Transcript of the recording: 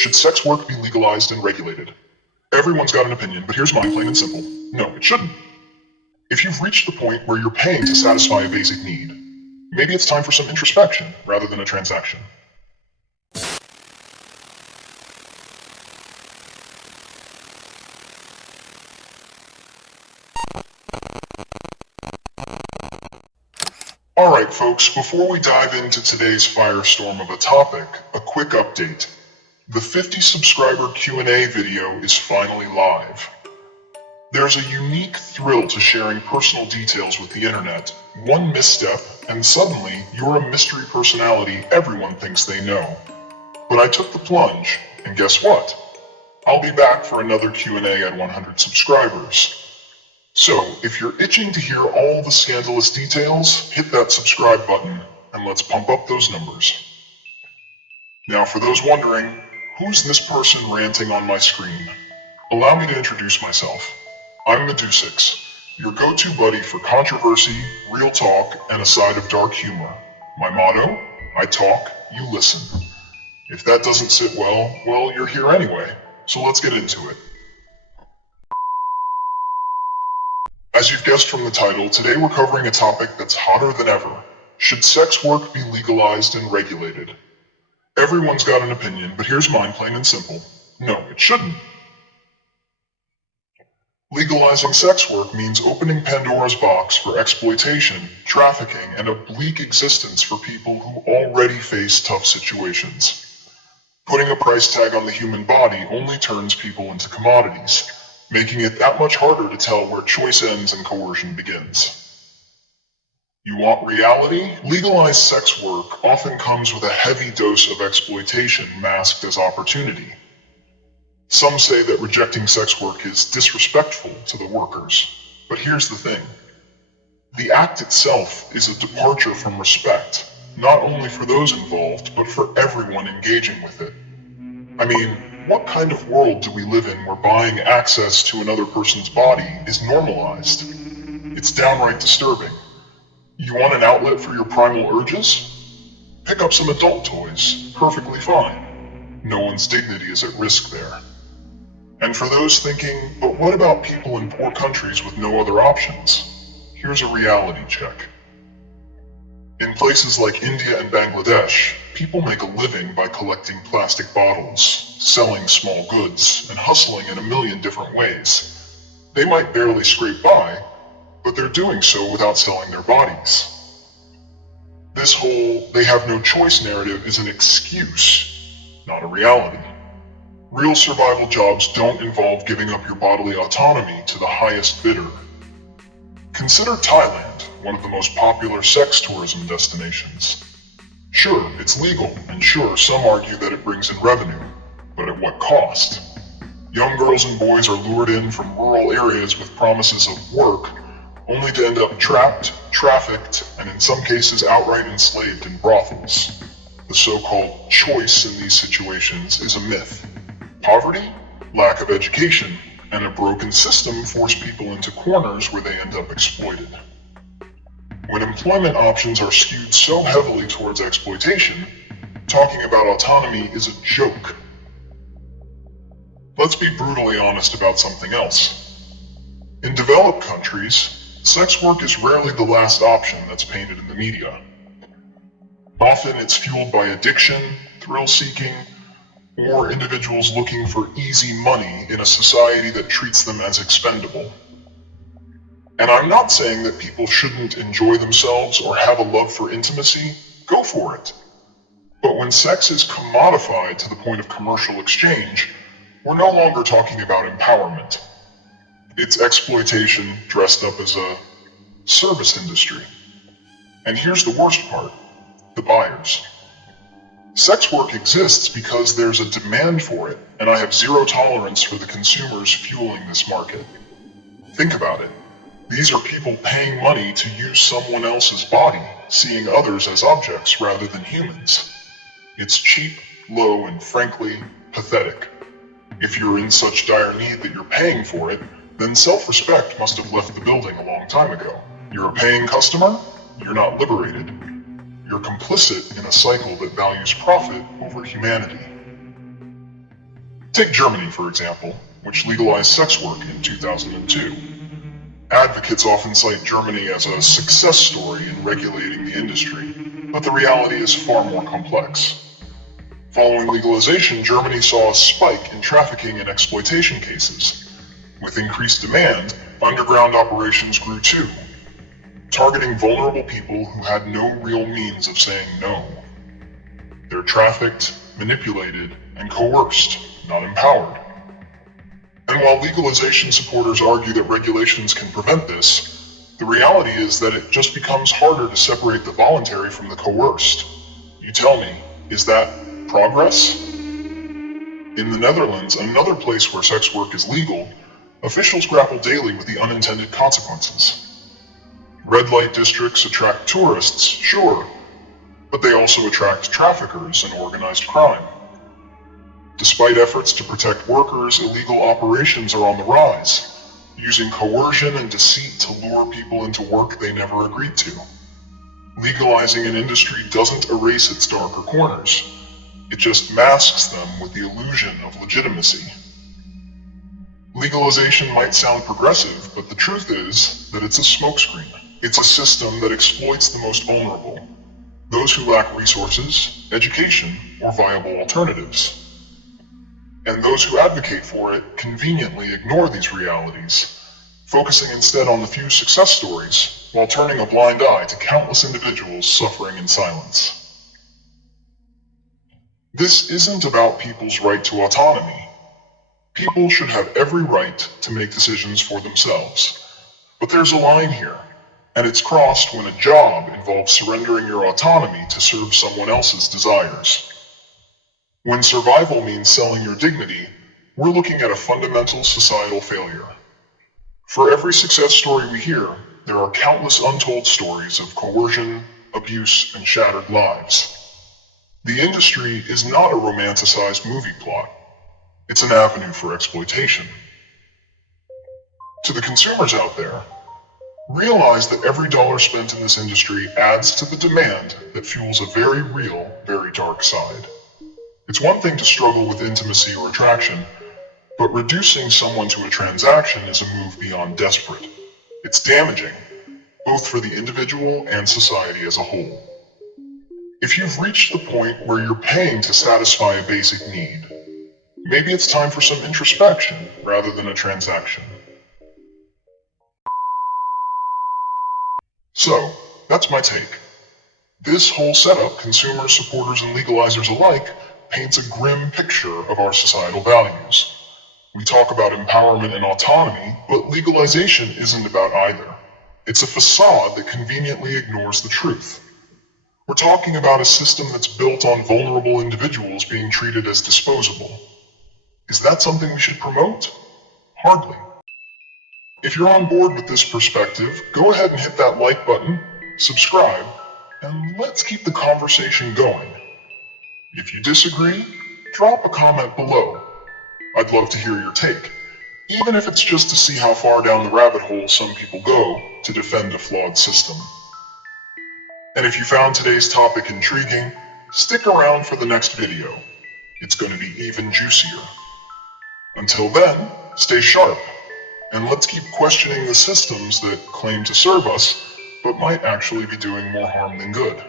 Should sex work be legalized and regulated? Everyone's got an opinion, but here's mine, plain and simple. No, it shouldn't. If you've reached the point where you're paying to satisfy a basic need, maybe it's time for some introspection rather than a transaction. Alright folks, before we dive into today's firestorm of a topic, a quick update. The 50 subscriber Q&A video is finally live. There's a unique thrill to sharing personal details with the internet. One misstep, and suddenly you're a mystery personality everyone thinks they know. But I took the plunge, and guess what? I'll be back for another Q&A at 100 subscribers. So, if you're itching to hear all the scandalous details, hit that subscribe button, and let's pump up those numbers. Now for those wondering, who's this person ranting on my screen? Allow me to introduce myself. I'm Medusux, your go-to buddy for controversy, real talk, and a side of dark humor. My motto? I talk, you listen. If that doesn't sit well, you're here anyway, so let's get into it. As you've guessed from the title, today we're covering a topic that's hotter than ever. Should sex work be legalized and regulated? Everyone's got an opinion, but here's mine, plain and simple. No, it shouldn't. Legalizing sex work means opening Pandora's box for exploitation, trafficking, and a bleak existence for people who already face tough situations. Putting a price tag on the human body only turns people into commodities, making it that much harder to tell where choice ends and coercion begins. You want reality? Legalized sex work often comes with a heavy dose of exploitation masked as opportunity. Some say that rejecting sex work is disrespectful to the workers, but here's the thing. The act itself is a departure from respect, not only for those involved, but for everyone engaging with it. I mean, what kind of world do we live in where buying access to another person's body is normalized? It's downright disturbing. You want an outlet for your primal urges? Pick up some adult toys, perfectly fine. No one's dignity is at risk there. And for those thinking, but what about people in poor countries with no other options? Here's a reality check. In places like India and Bangladesh, people make a living by collecting plastic bottles, selling small goods, and hustling in a million different ways. They might barely scrape by, but they're doing so without selling their bodies. This whole "they have no choice" narrative is an excuse, not a reality. Real survival jobs don't involve giving up your bodily autonomy to the highest bidder. Consider Thailand, one of the most popular sex tourism destinations. Sure, it's legal, and sure, some argue that it brings in revenue, but at what cost? Young girls and boys are lured in from rural areas with promises of work, only to end up trapped, trafficked, and in some cases outright enslaved in brothels. The so-called choice in these situations is a myth. Poverty, lack of education, and a broken system force people into corners where they end up exploited. When employment options are skewed so heavily towards exploitation, talking about autonomy is a joke. Let's be brutally honest about something else. In developed countries, sex work is rarely the last option that's painted in the media. Often it's fueled by addiction, thrill-seeking, or individuals looking for easy money in a society that treats them as expendable. And I'm not saying that people shouldn't enjoy themselves or have a love for intimacy. Go for it. But when sex is commodified to the point of commercial exchange, we're no longer talking about empowerment. It's exploitation dressed up as a service industry. And here's the worst part, the buyers. Sex work exists because there's a demand for it, and I have zero tolerance for the consumers fueling this market. Think about it. These are people paying money to use someone else's body, seeing others as objects rather than humans. It's cheap, low, and frankly, pathetic. If you're in such dire need that you're paying for it, then self-respect must have left the building a long time ago. You're a paying customer? You're not liberated. You're complicit in a cycle that values profit over humanity. Take Germany, for example, which legalized sex work in 2002. Advocates often cite Germany as a success story in regulating the industry, but the reality is far more complex. Following legalization, Germany saw a spike in trafficking and exploitation cases. With increased demand, underground operations grew too, targeting vulnerable people who had no real means of saying no. They're trafficked, manipulated, and coerced, not empowered. And while legalization supporters argue that regulations can prevent this, the reality is that it just becomes harder to separate the voluntary from the coerced. You tell me, is that progress? In the Netherlands, another place where sex work is legal, officials grapple daily with the unintended consequences. Red light districts attract tourists, sure, but they also attract traffickers and organized crime. Despite efforts to protect workers, illegal operations are on the rise, using coercion and deceit to lure people into work they never agreed to. Legalizing an industry doesn't erase its darker corners. It just masks them with the illusion of legitimacy. Legalization might sound progressive, but the truth is that it's a smokescreen. It's a system that exploits the most vulnerable, those who lack resources, education, or viable alternatives. And those who advocate for it conveniently ignore these realities, focusing instead on the few success stories while turning a blind eye to countless individuals suffering in silence. This isn't about people's right to autonomy. People should have every right to make decisions for themselves. But there's a line here, and it's crossed when a job involves surrendering your autonomy to serve someone else's desires. When survival means selling your dignity, we're looking at a fundamental societal failure. For every success story we hear, there are countless untold stories of coercion, abuse, and shattered lives. The industry is not a romanticized movie plot. It's an avenue for exploitation. To the consumers out there, realize that every dollar spent in this industry adds to the demand that fuels a very real, very dark side. It's one thing to struggle with intimacy or attraction, but reducing someone to a transaction is a move beyond desperate. It's damaging, both for the individual and society as a whole. If you've reached the point where you're paying to satisfy a basic need, maybe it's time for some introspection rather than a transaction. So, that's my take. This whole setup, consumers, supporters, and legalizers alike, paints a grim picture of our societal values. We talk about empowerment and autonomy, but legalization isn't about either. It's a facade that conveniently ignores the truth. We're talking about a system that's built on vulnerable individuals being treated as disposable. Is that something we should promote? Hardly. If you're on board with this perspective, go ahead and hit that like button, subscribe, and let's keep the conversation going. If you disagree, drop a comment below. I'd love to hear your take, even if it's just to see how far down the rabbit hole some people go to defend a flawed system. And if you found today's topic intriguing, stick around for the next video. It's going to be even juicier. Until then, stay sharp, and let's keep questioning the systems that claim to serve us, but might actually be doing more harm than good.